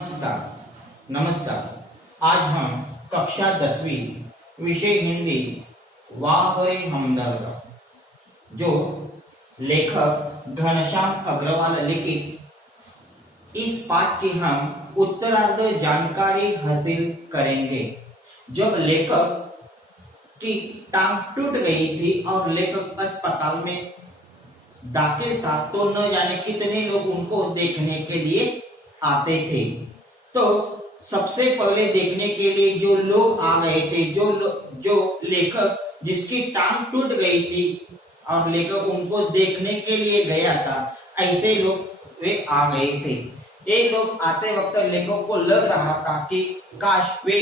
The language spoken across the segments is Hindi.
नमस्कार। नमस्कार। आज हम कक्षा 10वीं विषय हिंदी वाह रे हमदर्द जो लेखक घनश्याम अग्रवाल लिखित इस पाठ की हम उत्तरार्ध जानकारी हासिल करेंगे। जब लेखक की टांग टूट गई थी और लेखक अस्पताल में दाखिल था तो न जाने कितने लोग उनको देखने के लिए आते थे। तो सबसे पहले देखने के लिए जो लोग आ गए थे, जो लेखक जिसकी टांग टूट गई थी और लेखक उनको देखने के लिए गया था, ऐसे लोग वे आ गए थे। ये लोग आते वक्त लेखक को लग रहा था कि काश वे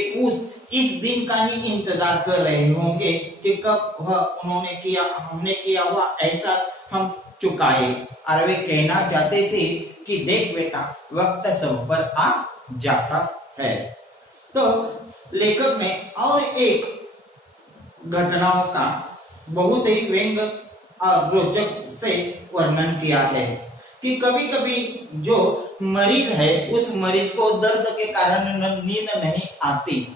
इस दिन का ही इंतजार कर रहे होंगे कि कब हमने किया हुआ ऐसा हम चुकाए। और वे कहना चाहते थे कि देख बेटा, वक्त सब पर आ जाता है। तो लेखक ने और एक घटनाओं का बहुत ही व्यंग और रोचक से वर्णन किया है कि कभी कभी जो मरीज है उस मरीज को दर्द के कारण नींद नहीं आती।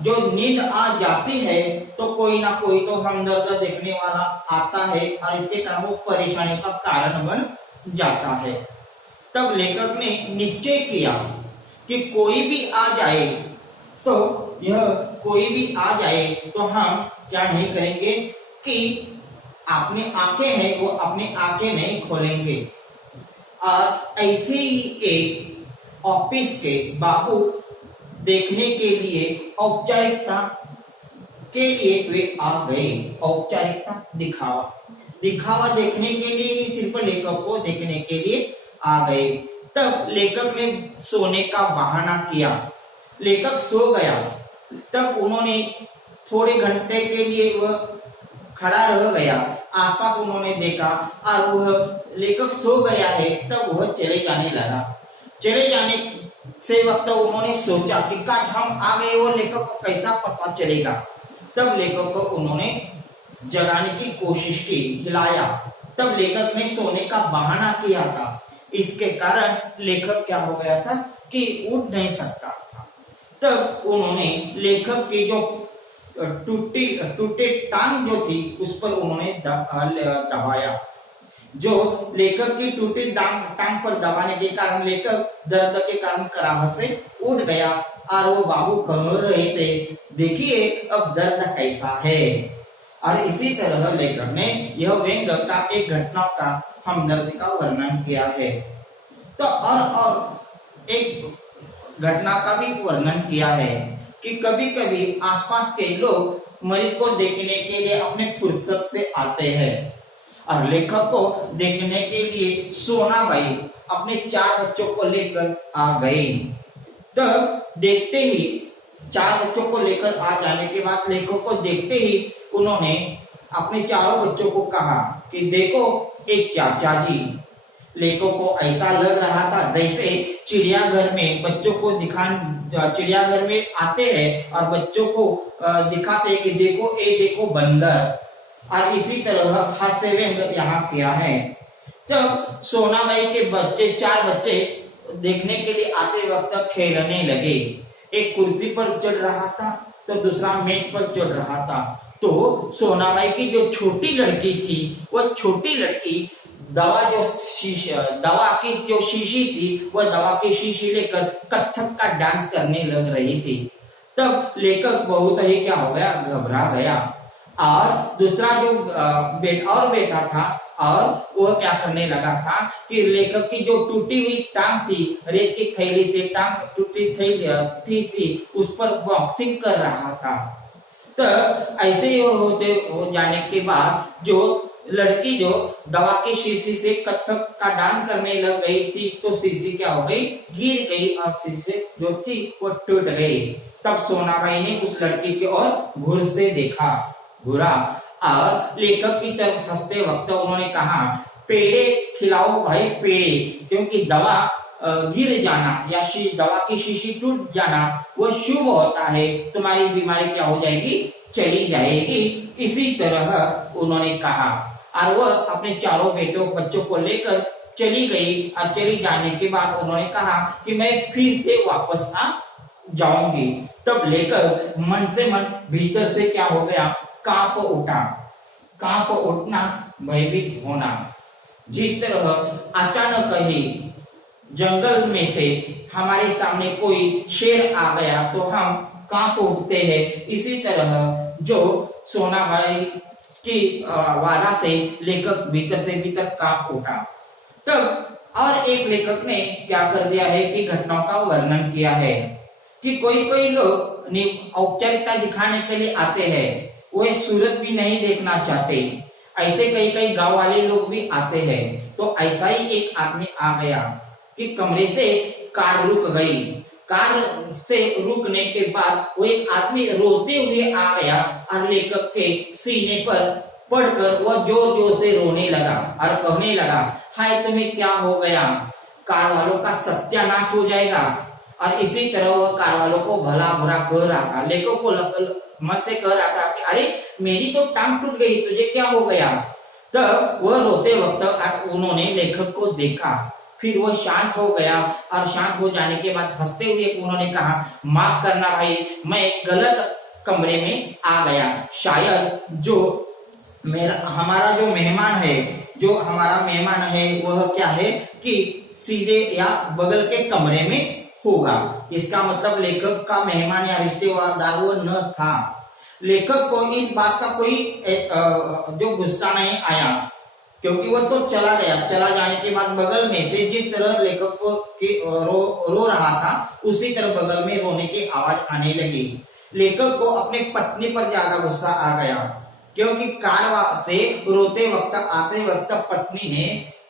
जो नींद आ जाती है तो कोई ना कोई तो हमदर्द देखने वाला आता है और इसके कारण वो परेशानी का कारण बन जाता है। तब लेखक ने निश्चय किया कि कोई भी आ जाए तो हम क्या नहीं करेंगे कि अपनी आंखें हैं वो अपनी आंखें नहीं खोलेंगे। और ऐसे ही एक ऑफिस के बाबू देखने के लिए औपचारिकता के लिए वे आ गए। औपचारिकता दिखावा देखने के लिए सिर्फ लेखक को देखने के लिए आ गए। तब लेखक ने सोने का बहाना किया। लेखक सो गया। तब उन्होंने थोड़े घंटे के लिए वह खड़ा रह गया। आसपास उन्होंने देखा और वह लेखक सो गया है। तब वह चले जाने लगा। चले जाने से वक्त उन्होंने सोचा कि काश हम आ गए, वो लेखक को कैसा पता चलेगा। तब लेखक को उन्होंने जगाने की कोशिश की, हिलाया। तब लेखक ने सोने का बहाना किया था। इसके कारण लेखक क्या हो गया था कि उठ नहीं सकता था। तब उन्होंने लेखक की जो टूटे टांग जो थी उस पर उन्होंने दबाया। जो लेखक की टूटी टांग पर दबाने के कारण लेखक दर्द के कारण कराह से उठ गया और वो बाबू कह रहे थे, देखिए अब दर्द कैसा है। और इसी तरह लेखक ने यह व्यंग का एक घटना का हमदर्द का वर्णन किया है। तो और एक घटना का भी वर्णन किया है कि कभी कभी आसपास के लोग मरीज को देखने के लिए अपने फुर्सत से आते हैं। और लेखक को देखने के लिए सोना बाई अपने 4 बच्चों को लेकर आ गई। तब देखते ही 4 बच्चों को लेकर आ जाने के बाद लेखक को देखते ही उन्होंने अपने चारों बच्चों को कहा कि देखो एक चाचा जी। लेखक को ऐसा लग रहा था जैसे चिड़ियाघर में बच्चों को चिड़ियाघर में आते हैं और बच्चों को दिखाते हैं कि देखो बंदर। और इसी तरह हास्य व्यंग यहाँ किया है। तब सोनाबाई के 4 बच्चे देखने के लिए आते वक्त खेलने लगे। एक कुर्सी पर चढ़ रहा था तो दूसरा मेज पर चढ़ रहा था। तो सोनाबाई की जो छोटी लड़की थी, वह छोटी लड़की दवा की जो शीशी थी वह दवा की शीशी लेकर कथक का डांस करने लग रही थी। तब लेखक बहुत ही क्या हो गया, घबरा गया। और दूसरा जो बेटा था और वह क्या करने लगा था कि लेखक की जो टूटी हुई टांग थी, रेत की थैली से टांग टूटी थी उस पर बॉक्सिंग कर रहा था। तो ऐसे ही हो जाने के बाद जो लड़की जो दवा की शीशी से कथक का डांस करने लग गई थी तो शीशी क्या हो गई, गिर गई और शीशी जो थी वो टूट गई। तब सोनाबाई ने उस लड़की की ओर घूर से देखा, घूरा और लेखक की तरफ हंसते वक्त उन्होंने कहा, पेड़े खिलाओ भाई पेड़े, क्योंकि दवा गिर जाना या दवा की शीशी टूट जाना वो शुभ होता है। तुम्हारी बीमारी क्या हो जाएगी, चली जाएगी। इसी तरह उन्होंने कहा और वह अपने चारों बच्चों को लेकर चली गई और चली जाने के बाद उन्होंने कहा कि मैं फिर से वापस आ जाऊंगी। तब लेखक मन से मन भीतर से क्या हो गया, कांप उठा। कांप उठना, भयभीत होना। जिस तरह अचानक ही जंगल में से हमारे सामने कोई शेर आ गया तो हम कांप उठते हैं, इसी तरह जो सोनाबाई की वादा से लेखक भीतर से भीतर कांप उठा। तब और एक लेखक ने क्या कर दिया है कि घटनाओं का वर्णन किया है कि कोई कोई लोग औपचारिकता दिखाने के लिए आते हैं, वे सूरत भी नहीं देखना चाहते। ऐसे कई कई गांव वाले लोग भी आते हैं। तो ऐसा ही एक आदमी आ गया कि कमरे से कार रुक गई। कार से रुकने के बाद वो एक आदमी रोते हुए आ गया और लेखक के सीने पर पड़कर वह जोर जोर से रोने लगा और कहने लगा, हाय तुम्हें क्या हो गया, कार वालों का सत्यानाश हो जाएगा। और इसी तरह वह कार वालों को भला बुरा कह रहा था। लेखक को मन से कह रहा था कि अरे मेरी तो टांग टूट गई, तुझे क्या हो गया। तब वह रोते वक्त उन्होंने लेखक को देखा, फिर वो शांत हो गया और शांत हो जाने के बाद हंसते हुए उन्होंने कहा, माफ करना भाई, मैं गलत कमरे में आ गया। शायद जो हमारा जो मेहमान है वह क्या है कि सीधे या बगल के कमरे में होगा। इसका मतलब लेखक का मेहमान या रिश्तेदार वो न था। लेखक को इस बात का कोई जो गुस्सा नहीं आया, क्योंकि वो तो चला गया। चला जाने के बाद बगल में से जिस तरह लेखक को रो रहा था, उसी तरह बगल में रोने की आवाज आने लगी। लेखक को अपनी पत्नी पर ज्यादा गुस्सा आ गया, क्योंकि कार से रोते वक्त आते वक्त पत्नी ने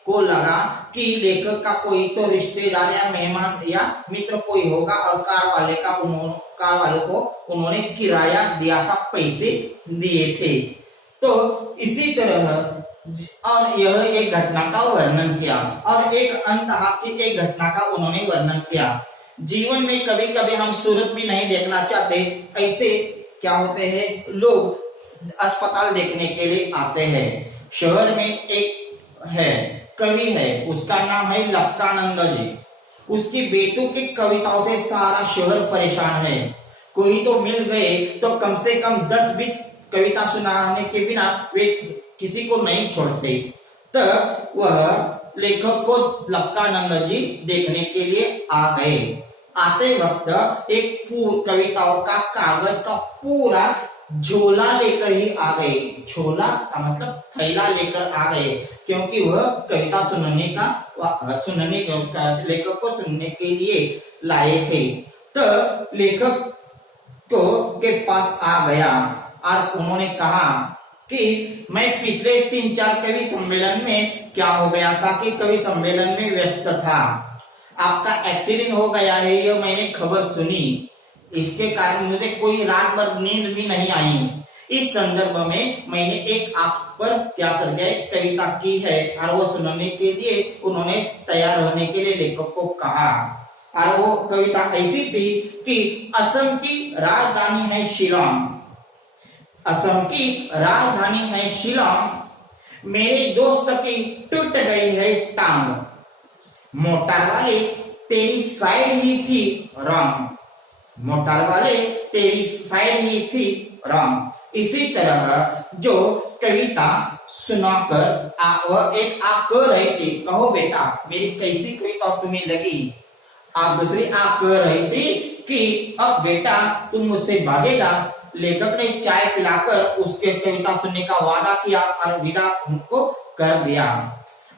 को लगा कि लेखक का कोई तो रिश्तेदार या मेहमान या मित्र कोई होगा और कार वाले को उन्होंने किराया दिया था, पैसे दिए थे। तो इसी तरह और यह एक घटना का वर्णन किया और एक एक घटना का उन्होंने वर्णन किया। जीवन में कभी कभी हम सूरत भी नहीं देखना चाहते। ऐसे क्या होते हैं, लोग अस्पताल देखने के लिए आते हैं। शहर में एक है कवि है, उसका नाम है लक्कानंद जी। उसकी बेतुकी कविताओं से सारा शहर परेशान है। कोई तो मिल गए तो कम से कम 10-20 कविता सुनाने के बिना वे किसी को नहीं छोड़ते। तब वह लेखक को लक्कानंद जी देखने के लिए आ गए। आते वक्त एक कविताओं का कागज का पूरा झोला लेकर ही आ गए। झोला का मतलब थैला लेकर आ गए, क्योंकि वह कविता लेखक को सुनने के लिए लाए थे। तो लेखक को के पास आ गया और उन्होंने कहा कि मैं पिछले 3-4 कवि सम्मेलन में क्या हो गया था कि कवि सम्मेलन में व्यस्त था, आपका एक्सीडेंट हो गया है, ये मैंने खबर सुनी। इसके कारण मुझे कोई रात भर नींद भी नहीं आई। इस संदर्भ में मैंने एक आप पर क्या कर दिया, एक कविता की है और वो सुनाने के लिए उन्होंने तैयार होने के लिए लेखक को कहा। और वो कविता ऐसी थी कि असम की राजधानी है शिलांग, असम की राजधानी है शिलांग, मेरे दोस्त की टूट गई है टांग, मोटर वाले तेरी साइड ही थी रंग, मोटर वाले तेरी साइड ही थी रंग। इसी तरह जो कविता सुनाकर वह एक आप कह रहे थे, कहो बेटा मेरी कैसी कविता तुम्हें लगी। आप दूसरी आप कह रही थी कि अब बेटा तुम मुझसे भागेगा। लेखक ने चाय पिलाकर उसके कविता सुनने का वादा किया और विदा उनको कर दिया।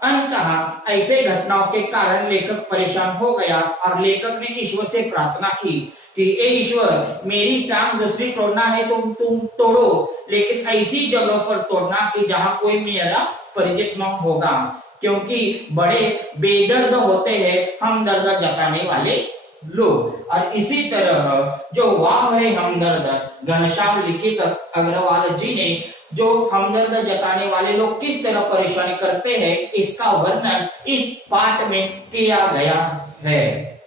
अंततः ऐसे घटनाओं के कारण लेखक परेशान हो गया और लेखक ने ईश्वर से प्रार्थना की कि ए ईश्वर, मेरी टांग दूसरी तोड़ना है तो तुम तोड़ो, लेकिन ऐसी जगह पर तोड़ना कि जहां कोई मेरा परिचित न होगा, क्योंकि बड़े बेदर्द होते हैं हमदर्द जताने वाले लोग। और इसी तरह जो वाह है हमदर्द घनश्याम लिखित अग्रवाल जी ने जो हमदर्द जताने वाले लोग किस तरह परेशानी करते हैं, इसका वर्णन इस पाठ में किया गया है।